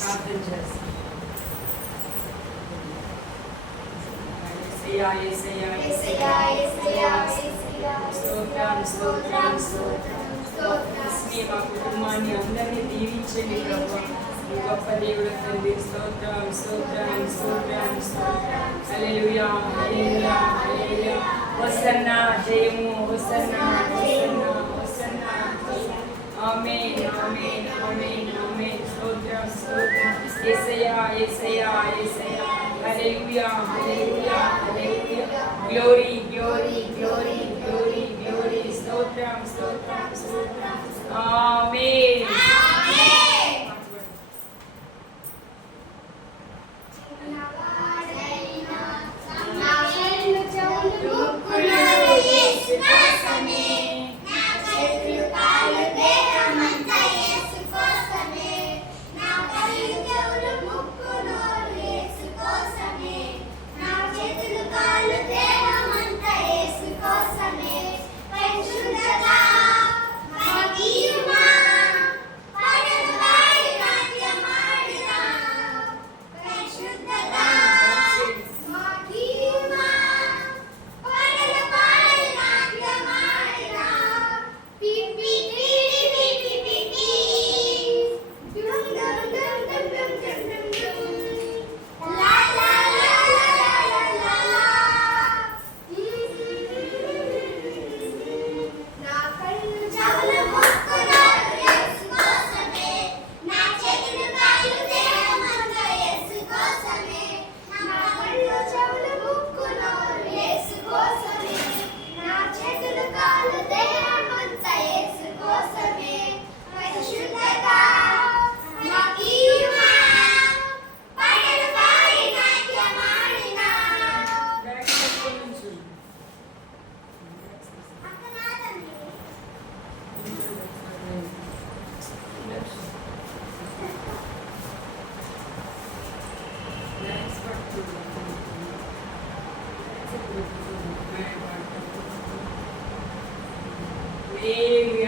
ప్రార్థన చేస్తాం. మా కుటుంబాన్ని అందరినీ దీవించండి ప్రభు. గొప్ప దేవుడు తండ్రి. స్తోత్రం స్తోత్రం స్తోత్రం స్తోత్రం. హల్లెలూయా హల్లెలూయా హల్లెలూయా. హోసన్నా జయము. హోసన్నా హోసన్నా హోసన్నా. ఆమేన్ ఆమేన్ ఆమేన్ ఆమేన్. స్తోత్రం స్తోత్రం. యేసయ్యా యేసయ్యా యేసయ్యా. హల్లెలూయా హల్లెలూయా హల్లెలూయా. Glory glory glory glory glory. స్తోత్రం స్తోత్రం స్తోత్రం. ఆమేన్. Amen.